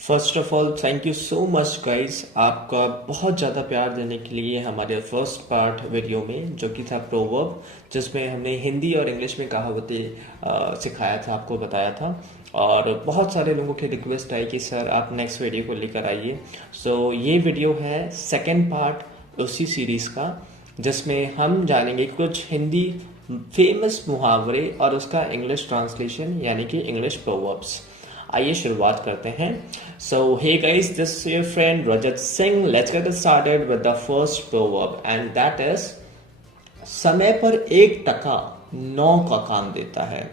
First of all thank you so much guys, आपका बहुत ज़्यादा प्यार देने के लिए हमारे फर्स्ट पार्ट वीडियो में जो कि था प्रोवर्ब, जिसमें हमने हिंदी और इंग्लिश में कहावतें सिखाया था, आपको बताया था। और बहुत सारे लोगों की रिक्वेस्ट आई कि सर आप नेक्स्ट वीडियो को लेकर आइए। सो ये वीडियो है सेकंड पार्ट उसी सीरीज़ का, जिसमें हम जानेंगे कुछ हिंदी फेमस मुहावरे और उसका इंग्लिश ट्रांसलेशन यानी कि इंग्लिश प्रोवर्ब्स। आइए शुरुआत करते हैं। So hey guys, this is your friend Rajat Singh. Let's get started with the first proverb and that is समय पर 1 टका 9 का काम देता है।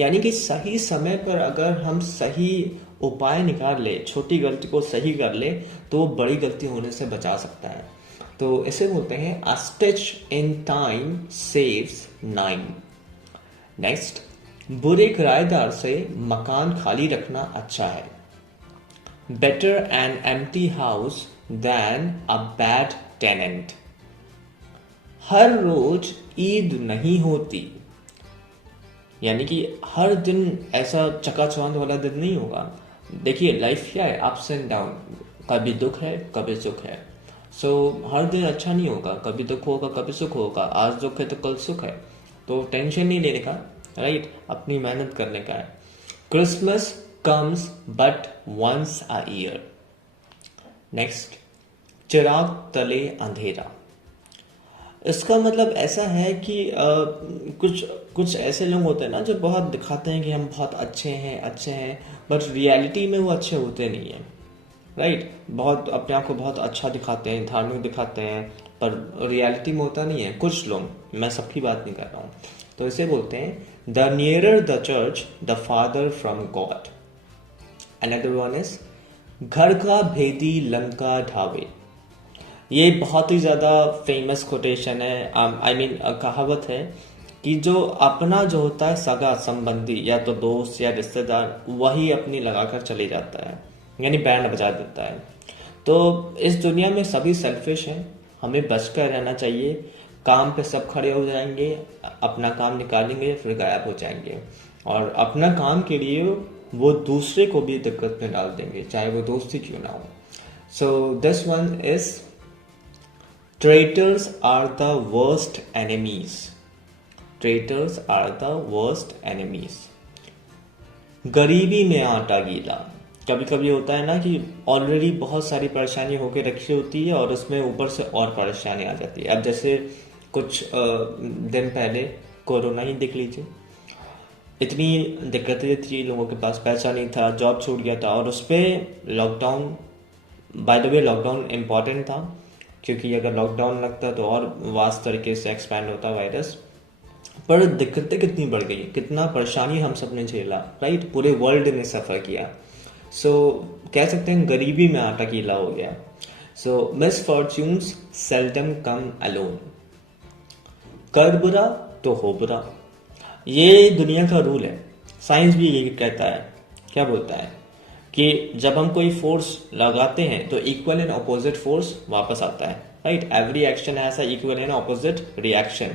यानी कि सही समय पर अगर हम सही उपाय निकाल ले, छोटी गलती को सही कर ले, तो वो बड़ी गलती होने से बचा सकता है। तो इसे बोलते हैं a stitch in time saves 9। Next, बुरे किराएदार से मकान खाली रखना अच्छा है। Better an empty house than a bad tenant. हर रोज ईद नहीं होती, यानी कि हर दिन ऐसा चकाचौंध वाला दिन नहीं होगा। देखिए लाइफ क्या है, अप्स एंड डाउन, कभी दुख है कभी सुख है। सो हर दिन अच्छा नहीं होगा, कभी दुख होगा कभी सुख होगा। आज दुख है तो कल सुख है, तो टेंशन नहीं लेने का, राइट, अपनी मेहनत करने का है। Christmas comes but once a year. Next, चिराग तले अंधेरा। इसका मतलब ऐसा है कि कुछ कुछ ऐसे लोग होते हैं ना जो बहुत दिखाते हैं कि हम बहुत अच्छे हैं, बट रियलिटी में वो अच्छे होते नहीं हैं, राइट। बहुत अपने आप को बहुत अच्छा दिखाते हैं, धार्मिक दिखाते हैं, पर रियलिटी में होता नहीं है कुछ लोग। मैं सबकी बात नहीं कर रहा हूँ। तो इसे बोलते हैं the nearer the church the father from God. Another one is घर का भेदी लंका ढावे। ये बहुत ही ज़्यादा फेमस कोटेशन है, आई मीन कहावत है कि जो अपना जो होता है सगा संबंधी या तो दोस्त या रिश्तेदार, वही अपनी लगाकर चले जाता है, यानी बैंड बजा देता है। तो इस दुनिया में सभी सेल्फिश हैं, हमें बचकर रहना चाहिए। काम पे सब खड़े हो जाएंगे, अपना काम निकालेंगे, फिर गायब हो जाएंगे, और अपना काम के लिए वो दूसरे को भी दिक्कत में डाल देंगे, चाहे वो दोस्ती क्यों ना हो। So this one is traitors are the worst enemies. Traitors are the worst enemies. गरीबी में आटा गीला। कभी कभी होता है ना कि ऑलरेडी बहुत सारी परेशानी होके रखी होती है और उसमें ऊपर से और परेशानी आ जाती है। अब जैसे कुछ दिन पहले कोरोना ही देख लीजिए, इतनी दिक्कतें थी, लोगों के पास पैसा नहीं था, जॉब छूट गया था, और उस पर lockdown, by the way lockdown important था, क्योंकि अगर लॉकडाउन लगता तो और वास्ट तरीके से एक्सपैंड होता वायरस। पर दिक्कतें कितनी बढ़ गई, कितना परेशानी हम सब ने झेला, राइट, पूरे वर्ल्ड ने सफ़र किया। सो कह सकते हैं गरीबी में आटा गीला हो गया। सो मिसफॉर्च्यून्स सेल्डम कम अलोन। कर बुरा तो हो बुरा, ये दुनिया का रूल है। साइंस भी यही कहता है, क्या बोलता है कि जब हम कोई फोर्स लगाते हैं तो इक्वल एंड ऑपोजिट फोर्स वापस आता है, right. Every action has a equal and opposite reaction.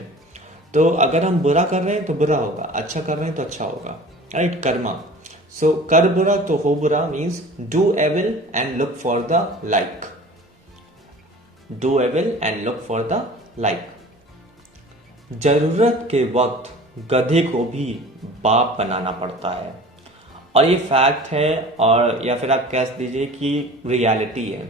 तो अगर हम बुरा कर रहे हैं तो बुरा होगा, अच्छा कर रहे हैं तो अच्छा होगा, राइट, कर्मा। सो कर बुरा तो हो बुरा means do evil and look for the like. Do evil and look for the like. जरूरत के वक्त गधे को भी बाप बनाना पड़ता है, और ये फैक्ट है, और या फिर आप कह दीजिए कि रियलिटी है।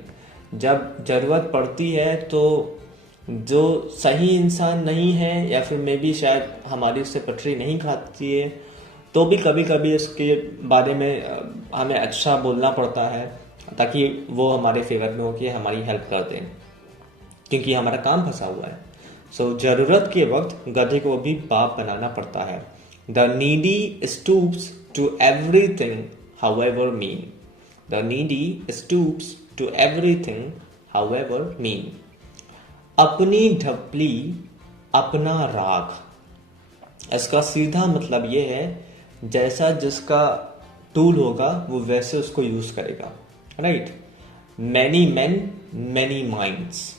जब ज़रूरत पड़ती है तो जो सही इंसान नहीं है, या फिर मे बी शायद हमारी उससे पटरी नहीं खाती है, तो भी कभी कभी उसके बारे में हमें अच्छा बोलना पड़ता है, ताकि वो हमारे फेवर में हो कि हमारी हेल्प कर दें, क्योंकि हमारा काम फंसा हुआ है। सो ज़रूरत के वक्त गधे को भी बाप बनाना पड़ता है। The needy stoops to everything however mean. The needy stoops to everything however mean. अपनी ढपली अपना राग। इसका सीधा मतलब ये है, जैसा जिसका टूल होगा वो वैसे उसको यूज करेगा, right. Many man many minds.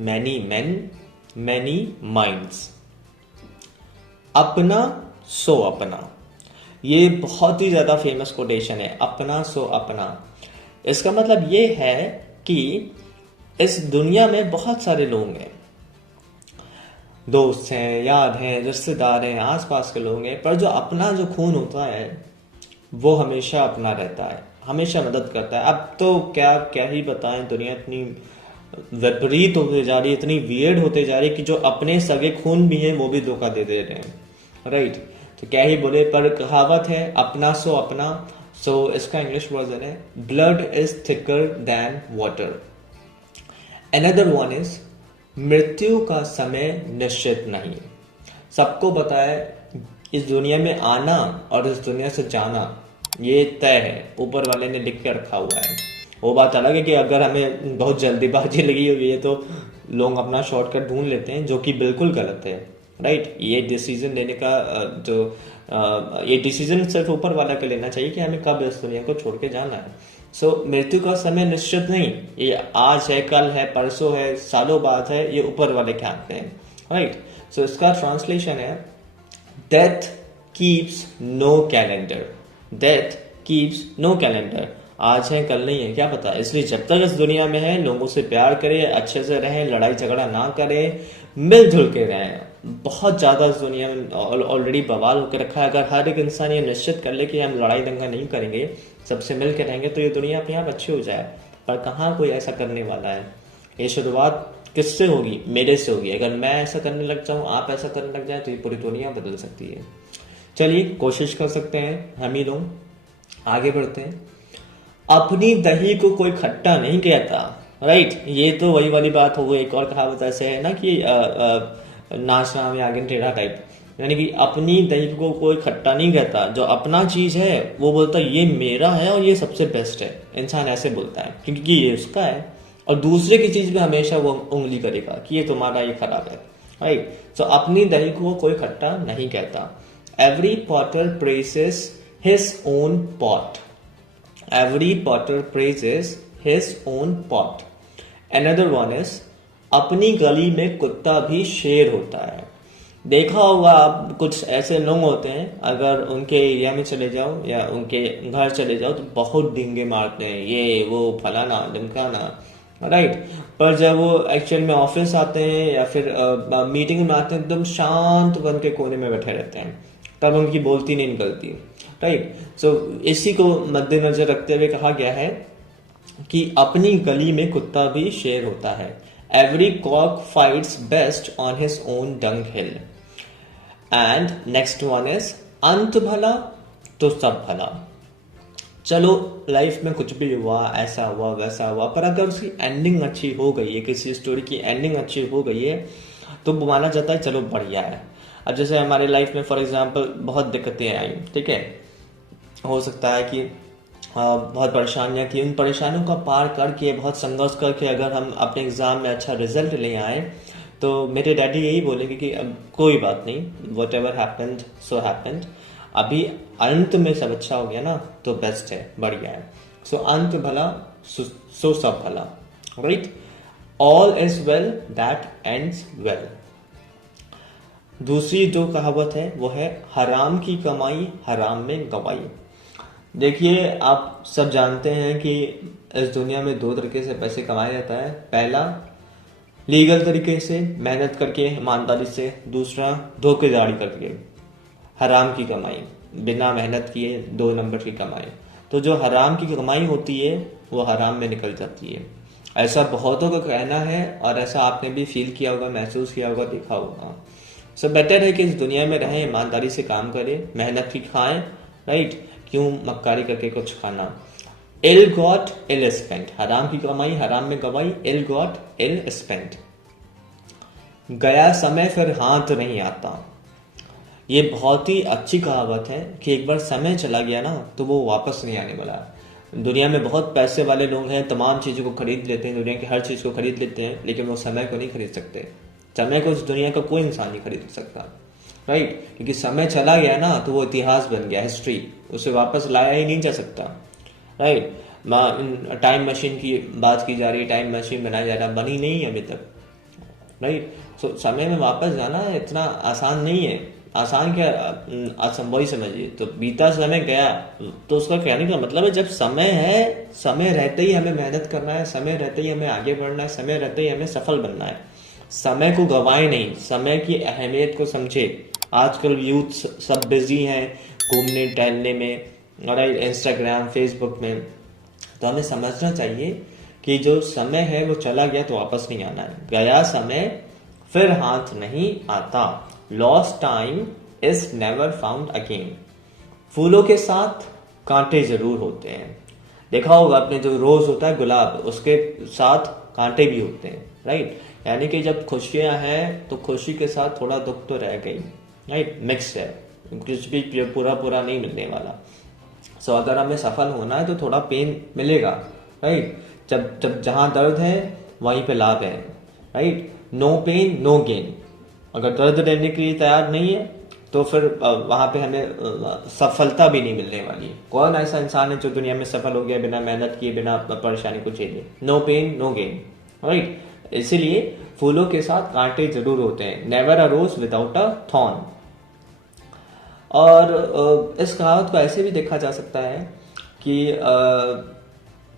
Many man many minds. अपना सो अपना, ये बहुत ही ज़्यादा फेमस कोटेशन है, अपना सो अपना। इसका मतलब ये है कि इस दुनिया में बहुत सारे लोग हैं, दोस्त हैं, यार हैं, रिश्तेदार हैं, आसपास के लोग हैं, पर जो अपना जो खून होता है वो हमेशा अपना रहता है, हमेशा मदद करता है। अब तो क्या क्या ही बताएं, दुनिया इतनी विपरीत होते जा रही है, इतनी वियर्ड होते जा रही है कि जो अपने सगे खून भी हैं वो भी धोखा दे दे रहे हैं, राइट। तो क्या ही बोले, पर कहावत है अपना सो अपना। सो इसका इंग्लिश वर्जन है blood is thicker than water. Another one is मृत्यु का समय निश्चित नहीं। सबको पता है इस दुनिया में आना और इस दुनिया से जाना ये तय है, ऊपर वाले ने लिख के रखा हुआ है। वो बात अलग है कि अगर हमें बहुत जल्दीबाजी लगी हुई है तो लोग अपना शॉर्टकट ढूंढ लेते हैं, जो कि बिल्कुल गलत है, राइट। ये डिसीजन लेने का ये डिसीजन सिर्फ ऊपर वाला का लेना चाहिए कि हमें कब इस दुनिया को छोड़ के जाना है। सो मृत्यु का समय निश्चित नहीं, ये आज है, कल है, परसों है, सालों बाद है, ये ऊपर वाले के हाथ में है, राइट। सो इसका ट्रांसलेशन है death keeps no calendar. Death keeps no calendar. आज है कल नहीं है, क्या पता। इसलिए जब तक इस दुनिया में है लोगों से प्यार करें, अच्छे से रहें, लड़ाई झगड़ा ना करें, मिलजुल के रहें। बहुत ज्यादा इस दुनिया में ऑलरेडी बवाल होकर रखा है। अगर हर एक इंसान ये निश्चित कर ले कि हम लड़ाई दंगा नहीं करेंगे, सबसे मिल के रहेंगे, तो ये दुनिया अपने आप अच्छी हो जाए। पर कहाँ कोई ऐसा करने वाला है। ये शुरुआत किससे होगी? मेरे से होगी। अगर मैं ऐसा करने लग जाऊं, आप ऐसा करने लग जाए, तो ये पूरी दुनिया बदल सकती है। चलिए कोशिश कर सकते हैं हम ही लोग, आगे बढ़ते हैं। अपनी दही को कोई खट्टा नहीं कहता, राइट। ये तो वही वाली बात हो गई। एक और कहावत ऐसे है ना कि नाचना में आगे टेढ़ा टाइप, यानी कि अपनी दही को कोई खट्टा नहीं कहता। जो अपना चीज है वो बोलता है ये मेरा है और ये सबसे बेस्ट है। इंसान ऐसे बोलता है क्योंकि ये उसका है, और दूसरे की चीज में हमेशा वो उंगली करेगा कि ये तुम्हारा, ये खराब है, राइट। सो अपनी दही को कोई खट्टा नहीं कहता। Every Potter presses his own pot. Every Potter presses his own pot. Another one is अपनी गली में कुत्ता भी शेर होता है। देखा होगा आप, कुछ ऐसे लोग होते हैं, अगर उनके एरिया में चले जाओ या उनके घर चले जाओ तो बहुत डींगे मारते हैं, ये वो फलाना ढिमकाना, राइट। पर जब वो एक्चुअल में ऑफिस आते हैं या फिर मीटिंग में आते हैं, एकदम शांत बन के कोने में बैठे रहते हैं, तब उनकी बोलती नहीं निकलती, राइट। सो इसी को मद्देनजर रखते हुए कहा गया है कि अपनी गली में कुत्ता भी शेर होता है। Every cock fights best on his own dunghill. And next one is अंत भला तो सब भला। चलो लाइफ में कुछ भी हुआ, ऐसा हुआ वैसा हुआ, पर अगर उसकी एंडिंग अच्छी हो गई है, किसी स्टोरी की एंडिंग अच्छी हो गई है, तो माना जाता है चलो बढ़िया है। अब जैसे हमारे लाइफ में फॉर एग्जांपल बहुत दिक्कतें आई, ठीक है, हो सकता है कि बहुत परेशानियां थी, उन परेशानियों का पार करके, बहुत संघर्ष करके अगर हम अपने एग्जाम में अच्छा रिजल्ट ले आए, तो मेरे डैडी यही बोलेंगे कि अब कोई बात नहीं, what ever happened so happened, अभी अंत में सब अच्छा हो गया ना, तो बेस्ट है, बढ़िया है। सो अंत भला सो सब भला, right. All is well that ends well. दूसरी जो कहावत है वो है हराम की कमाई हराम में गवाई। देखिए आप सब जानते हैं कि इस दुनिया में दो तरीके से पैसे कमाया जाता है। पहला लीगल तरीके से, मेहनत करके, ईमानदारी से। दूसरा धोखेधड़ी करके, हराम की कमाई, बिना मेहनत किए 2 नंबर की कमाई। तो जो हराम की कमाई होती है वो हराम में निकल जाती है, ऐसा बहुतों का कहना है, और ऐसा आपने भी फील किया होगा, महसूस किया होगा, देखा होगा। सो बेटर है कि इस दुनिया में रहें, ईमानदारी से काम करें, मेहनत की खाएं, राइट। क्यों मक्कारी करके कुछ खाना। इल गॉट इल स्पेंट। हराम की कमाई हराम में गवाई, इल गॉट इल स्पेंट। गया समय फिर हाथ नहीं आता। ये बहुत ही अच्छी कहावत है कि एक बार समय चला गया ना तो वो वापस नहीं आने वाला। दुनिया में बहुत पैसे वाले लोग हैं, तमाम चीजों को खरीद लेते हैं, दुनिया की हर चीज को खरीद लेते हैं, लेकिन वो समय को नहीं खरीद सकते। समय को इस दुनिया का कोई इंसान नहीं खरीद सकता, राइट। क्योंकि समय चला गया ना तो वो इतिहास बन गया, हिस्ट्री, उसे वापस लाया ही नहीं जा सकता, राइट। टाइम मशीन की बात की जा रही है, टाइम मशीन बनाया जा रहा, बनी नहीं है अभी तक, राइट। सो समय में वापस जाना इतना आसान नहीं है। आसान क्या, असंभव ही समझिए। तो बीता समय गया, तो उसका कहने का मतलब है जब समय है, समय रहते ही हमें मेहनत करना है, समय रहते ही हमें आगे बढ़ना है, समय रहते ही हमें सफल बनना है। समय को गवाए नहीं, समय की अहमियत को समझे। आजकल यूथ सब बिजी हैं घूमने टहलने में और इंस्टाग्राम फेसबुक में। तो हमें समझना चाहिए कि जो समय है वो चला गया तो वापस नहीं आना है। गया समय फिर हाथ नहीं आता। Lost time is never found again. फूलों के साथ कांटे जरूर होते हैं। देखा होगा आपने, जो रोज होता है गुलाब, उसके साथ कांटे भी होते हैं, राइट। यानी कि जब खुशियां हैं तो खुशी के साथ थोड़ा दुख तो रह गई, राइट, मिक्स है, कुछ भी पूरा पूरा नहीं मिलने वाला। सो अगर हमें सफल होना है तो थोड़ा पेन मिलेगा, राइट। जब जब जहां दर्द है वहीं पे लाभ है, right. No pain no gain. अगर दर्द लेने के लिए तैयार नहीं है तो फिर वहां पे हमें सफलता भी नहीं मिलने वाली है। कौन ऐसा इंसान है जो दुनिया में सफल हो गया बिना मेहनत किए, बिना परेशानी को झेले? No pain no gain, right. इसीलिए फूलों के साथ कांटे जरूर होते हैं। Never a rose without a thorn. और इस कहावत को ऐसे भी देखा जा सकता है कि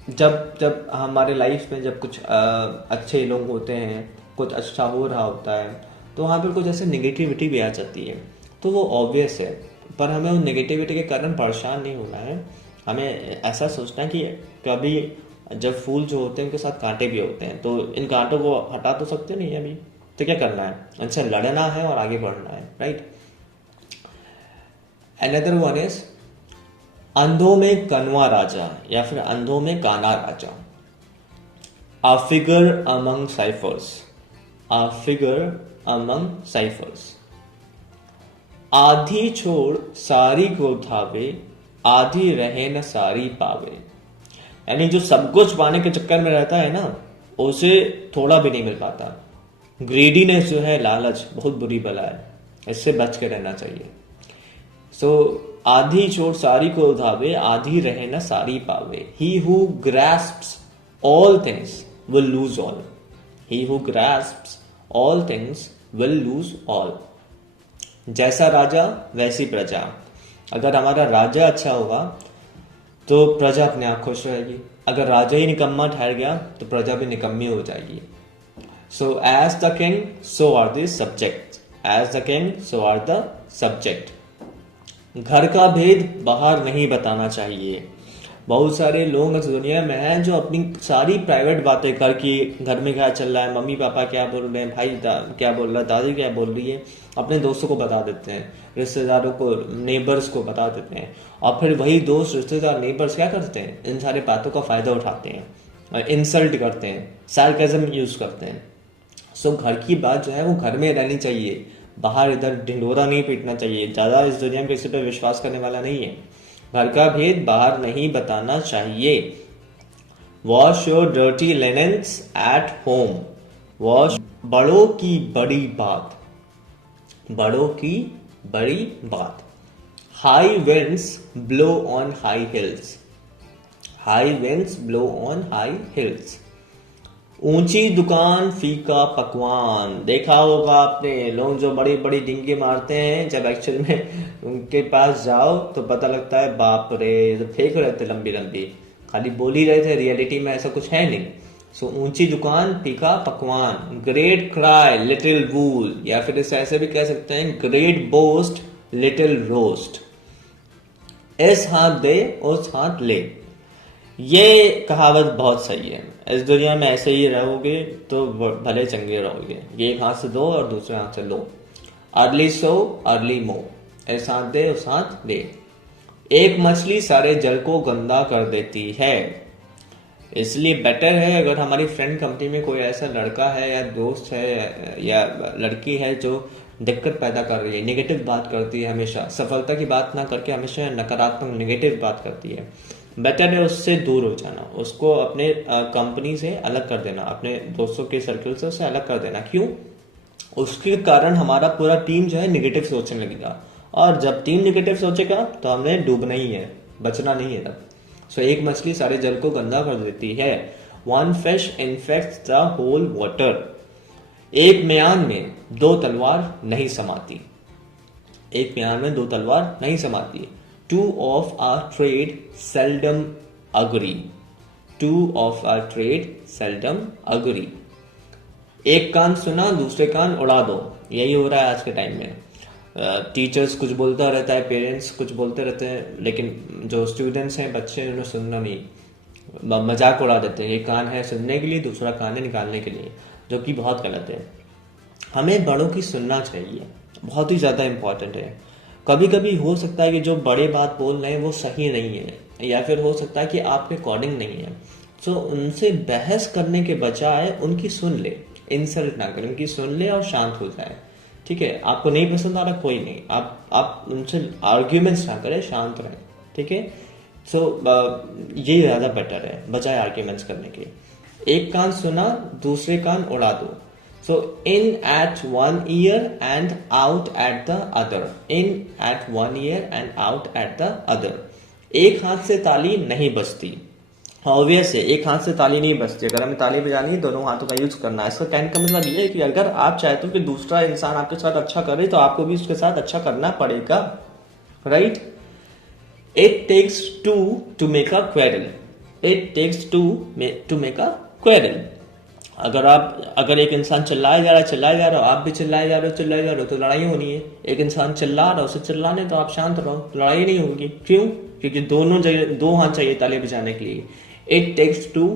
जब जब हमारे लाइफ में जब कुछ अच्छे लोग होते हैं, कुछ अच्छा हो रहा होता है, तो वहाँ पर कुछ ऐसे निगेटिविटी भी आ जाती है। तो वो ऑब्वियस है, पर हमें उन नेगेटिविटी के कारण परेशान नहीं होना है। हमें ऐसा सोचना है कि कभी जब फूल जो होते हैं उनके साथ कांटे भी होते हैं, तो इन कांटों को हटा तो सकते नहीं अभी, तो क्या करना है? इनसे लड़ना है और आगे बढ़ना है, राइट। अनदर वन इज अंधों में कनवा राजा या फिर अंधों में काना राजा। A figure among ciphers. A figure among ciphers. आधी छोड़ सारी को धावे, आधी रहे न सारी पावे। यानी जो सब कुछ पाने के चक्कर में रहता है ना, उसे थोड़ा भी नहीं मिल पाता। ग्रीडीनेस जो है, लालच, बहुत बुरी बला है, इससे बच के रहना चाहिए। सो आधी छोड़ सारी को धावे, आधी रहे न सारी पावे। He who grasps all things will lose all. He who grasps all things will lose all. जैसा राजा वैसी प्रजा। अगर हमारा राजा अच्छा होगा तो प्रजा अपने आप खुश रहेगी। अगर राजा ही निकम्मा ठहर गया तो प्रजा भी निकम्मी हो जाएगी। So as the king so are the subject. As the king so are the subject. घर का भेद बाहर नहीं बताना चाहिए। बहुत सारे लोग इस दुनिया में हैं जो अपनी सारी प्राइवेट बातें घर की, घर में क्या चल रहा है, मम्मी पापा क्या बोल रहे हैं, भाई क्या बोल रहा है, दादी क्या बोल रही है, अपने दोस्तों को बता देते हैं, रिश्तेदारों को, नेबर्स को बता देते हैं। और फिर वही दोस्त, रिश्तेदार, नेबर्स क्या करते हैं? इन सारे बातों का फायदा उठाते हैं, इंसल्ट करते हैं, सार्केज्म यूज करते हैं। सो घर की बात जो है वो घर में रहनी चाहिए, बाहर इधर ढिंडोरा नहीं पीटना चाहिए। ज्यादा इस दुनिया में किसी पर विश्वास करने वाला नहीं है। घर का भेद बाहर नहीं बताना चाहिए। Wash your dirty linens at home. Wash. बड़ों की बड़ी बात, बड़ों की बड़ी बात। High winds blow on high hills. High winds blow on high hills. ऊंची दुकान फीका पकवान। देखा होगा आपने, लोग जो बड़ी बड़ी डिंगे मारते हैं, जब एक्चुअल में उनके पास जाओ तो पता लगता है बाप रे, तो फेंक रहे थे लंबी लंबी, खाली बोल ही रहे थे, रियलिटी में ऐसा कुछ है नहीं। सो ऊंची दुकान फीका पकवान। ग्रेट क्राई लिटिल वूल, या फिर इसे ऐसे भी कह सकते हैं ग्रेट बोस्ट लिटिल रोस्ट। इस हाथ दे उस हाथ ले। ये कहावत बहुत सही है। इस दुनिया में ऐसे ही रहोगे तो भले चंगे रहोगे। ये एक हाथ से दो और दूसरे हाथ से लो। अर्ली सो अर्ली मो। इस हाथ दे उस हाथ दे। एक मछली सारे जल को गंदा कर देती है। इसलिए बेटर है अगर हमारी फ्रेंड कंपनी में कोई ऐसा लड़का है या दोस्त है या लड़की है जो दिक्कत पैदा कर रही है, नेगेटिव बात करती है, हमेशा सफलता की बात ना करके हमेशा नकारात्मक नेगेटिव बात करती है, बेटर है उससे दूर हो जाना। उसको अपने कंपनी से अलग कर देना, अपने दोस्तों के सर्कल से उसे अलग कर देना। क्यों? उसके कारण हमारा पूरा टीम जो है नेगेटिव सोचने लगेगा, और जब टीम नेगेटिव सोचेगा तो हमने डूबना ही है, बचना नहीं है तब। सो एक मछली सारे जल को गंदा कर देती है। One fish infects the whole water. एक म्यान में दो तलवार नहीं समाती। एक म्यान में दो तलवार नहीं समाती। Two of a trade seldom agree, two of a trade seldom agree. एक कान सुना दूसरे कान उड़ा दो, यही हो रहा है आज के टाइम में। टीचर्स कुछ बोलता रहता है, पेरेंट्स कुछ बोलते रहते हैं, लेकिन जो स्टूडेंट्स हैं, बच्चे, उन्हें सुनना नहीं, मजाक उड़ा देते हैं। एक कान है सुनने के लिए, दूसरा कान है निकालने के लिए, जो कि बहुत गलत है। हमें बड़ों की सुनना चाहिए, बहुत ही ज़्यादा इम्पोर्टेंट है। कभी कभी हो सकता है कि जो बड़े बात बोल रहे हैं वो सही नहीं है, या फिर हो सकता है कि आपके अकॉर्डिंग नहीं है। तो उनसे बहस करने के बजाय उनकी सुन ले, इंसल्ट ना करें, उनकी सुन ले और शांत हो जाए। ठीक है, आपको नहीं पसंद आ रहा, कोई नहीं, आप उनसे आर्ग्यूमेंट्स ना करें, शांत रहें। ठीक है, सो ये ज़्यादा बेटर है बजाय आर्ग्यूमेंट्स करने के। एक कान सुना दूसरे कान उड़ा दो। So in at one ear and out at the other, in at one ear and out at the other. एक हाथ से ताली नहीं बजती। ऑब्वियस है, एक हाथ से ताली नहीं बजती। अगर हमें ताली बजानी है, दोनों हाथों का यूज करना है। इसका कहने का मतलब ये है कि अगर आप चाहते हो कि दूसरा इंसान आपके साथ अच्छा करे, तो आपको भी उसके साथ अच्छा करना पड़ेगा, right. It takes two to make a quarrel, it takes two to make a quarrel. अगर एक इंसान चिल्लाया जा रहा है, आप भी चिल्लाए जा रहे हो, तो लड़ाई होनी है। एक इंसान चिल्ला रहा है, उसे चिल्लाने तो आप शांत रहो, तो लड़ाई नहीं होगी। क्यों? क्योंकि दोनों जगह दो हाथ चाहिए ताली बजाने के लिए। It takes two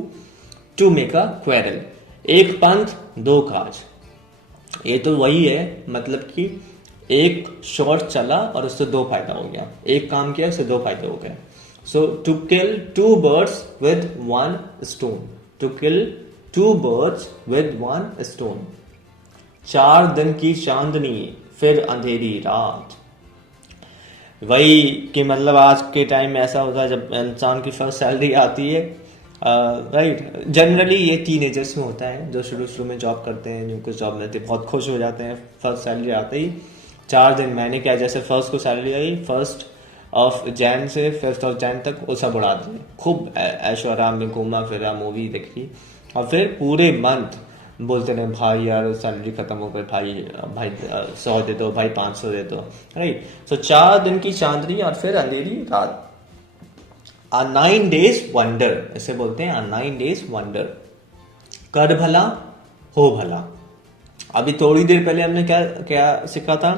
to make a quarrel. एक पंथ दो काज, ये तो वही है, मतलब कि एक शॉट चला और उससे दो फायदा हो गया, एक काम किया उससे दो फायदे हो गए। So to kill two birds with one stone, to kill two birds with one stone. 4 दिन की चांदनी फिर अंधेरी रात। वही कि मतलब आज के टाइम में ऐसा होता है जब इंसान की फर्स्ट सैलरी आती है, राइट। जनरली ये टीनेजर्स में होता है, जो शुरू शुरू में जॉब करते हैं, जिनको जॉब मिलती है, बहुत खुश हो जाते हैं फर्स्ट सैलरी आते ही। 4 दिन, मैंने क्या, जैसे फर्स्ट को सैलरी आई, 1 जैन से 5 जैन तक वो सब उड़ा दिए, खूब ऐशो आराम में घूमा फिरा, मूवी देखी, और फिर पूरे मंथ बोलते रहे भाई यार सैलरी खत्म हो गई, भाई 100 दे दो, भाई 500 दे दो, राइट। सो 4 दिन की चांदनी और फिर अंधेरी रात। A 9 days wonder, इसे बोलते हैं A 9 days wonder। कर भला हो भला। अभी थोड़ी देर पहले हमने क्या क्या सीखा था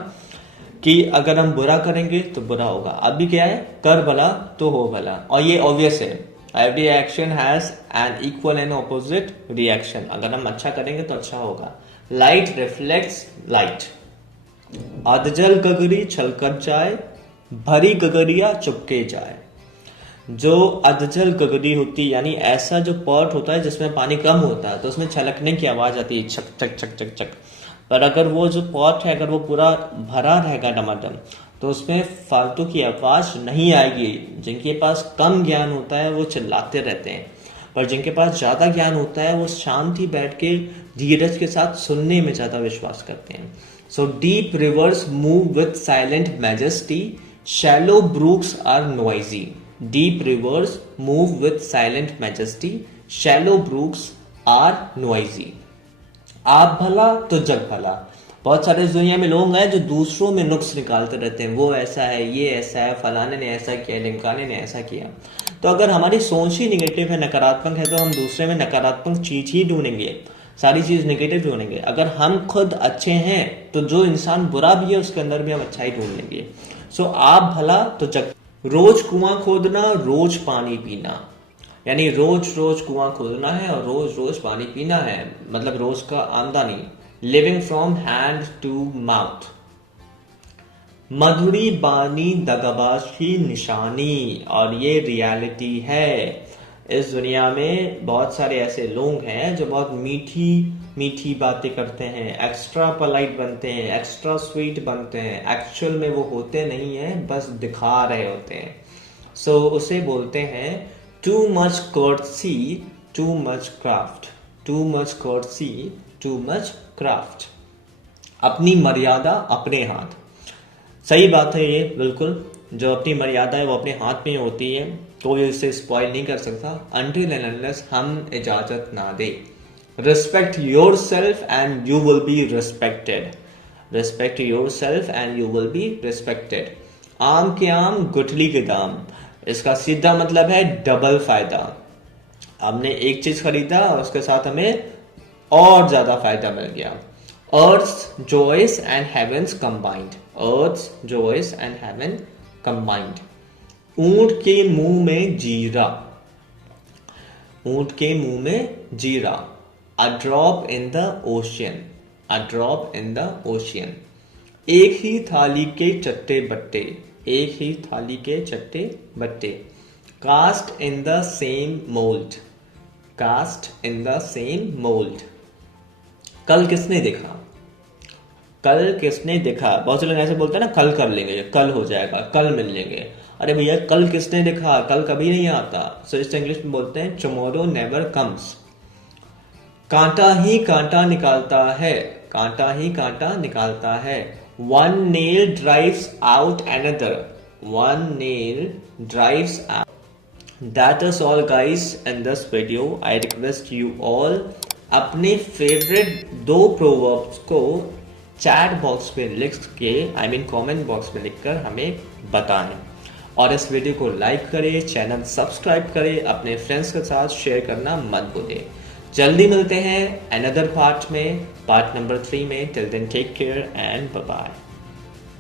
कि अगर हम बुरा करेंगे तो बुरा होगा। अभी क्या है, कर भला तो हो भला। और ये ऑब्वियस है, every action has an equal and opposite reaction. अगर हम अच्छा करेंगे तो अच्छा होगा। Light reflects light. अधजल गगरी छलकत जाए, भरी गगरिया चुपके जाए। जो अधजल गगरी होती, यानी ऐसा जो पॉट होता है जिसमें पानी कम होता है, तो उसमें छलकने की आवाज आती है, छक छक छक छक छक। पर अगर वो जो पॉट है, अगर वो पूरा भरा रहेगा टमाटर, तो उसमें फालतू की आवाज नहीं आएगी। जिनके पास कम ज्ञान होता है वो चिल्लाते रहते हैं, पर जिनके पास ज्यादा ज्ञान होता है वो शांति बैठ के धीरज के साथ सुनने में ज्यादा विश्वास करते हैं। So deep rivers move with silent majesty, shallow brooks are noisy. Deep rivers move with silent majesty, shallow brooks are noisy। आप भला तो जग भला। बहुत सारे दुनिया में लोग हैं जो दूसरों में नुक्स निकालते रहते हैं, वो ऐसा है, ये ऐसा है, फलाने ने ऐसा किया, ढिमकाने ने ऐसा किया। तो अगर हमारी सोच ही निगेटिव है, नकारात्मक है, तो हम दूसरे में नकारात्मक चीज ही ढूंढेंगे, सारी चीज नेगेटिव ढूंढेंगे। अगर हम खुद अच्छे हैं तो जो इंसान बुरा भी है उसके अंदर भी हम अच्छा ही ढूंढ लेंगे। सो आप भला तो जग। रोज कुआं खोदना, रोज पानी पीना, यानी रोज रोज कुआं खोदना है और रोज रोज पानी पीना है, मतलब रोज का आमदनी। Living from hand to mouth. मधुरी बानी दगाबाज की निशानी, और ये रियलिटी है। इस दुनिया में बहुत सारे ऐसे लोग हैं जो बहुत मीठी मीठी बातें करते हैं, एक्स्ट्रा पोलाइट बनते हैं, एक्स्ट्रा स्वीट बनते हैं, एक्चुअल में वो होते नहीं है, बस दिखा रहे होते हैं। सो उसे बोलते हैं too much courtesy too much craft, too much courtesy too much craft. अपनी मर्यादा अपने हाथ। सही बात है ये, बिल्कुल। जो अपनी मर्यादा है वो अपने हाथ में होती है, कोई उसे स्पॉइल नहीं कर सकता अनटिल एंड अनलेस हम इजाजत ना दे। Respect yourself and you will be respected। Respect your self and you will be respected. आम के आम गुठली के दाम, इसका सीधा मतलब है डबल फायदा। हमने एक चीज खरीदा और उसके साथ हमें और ज्यादा फायदा मिल गया। Earth joys and heavens combined, earth joys and heaven combined. ऊंट के मुंह में जीरा, ऊंट के मुंह में जीरा। A drop in the ocean, a drop in the ocean. एक ही थाली के चट्टे बट्टे, एक ही थाली के चट्टे बट्टे। Cast in the same mould, cast in the same mould. कल किसने देखा, कल किसने देखा। बहुत से लोग ऐसे बोलते हैं ना, कल कर लेंगे, कल हो जाएगा, कल मिल लेंगे। अरे भैया कल किसने देखा, कल कभी नहीं आता। सो इस इंग्लिश में बोलते हैं टुमारो नेवर कम्स। कांटा ही कांटा निकालता है, कांटा ही कांटा निकालता है। One nail drives out another, one nail drives out. That is all guys in this video. I request you all अपने फेवरेट 2 प्रोवर्ब्स को चैट बॉक्स में लिख के कमेंट बॉक्स में लिखकर हमें बताएं। और इस वीडियो को लाइक करें, चैनल सब्सक्राइब करें, अपने फ्रेंड्स के साथ शेयर करना मत भूलें। जल्दी मिलते हैं अनदर पार्ट में, पार्ट नंबर 3 में। Till then take care and bye bye.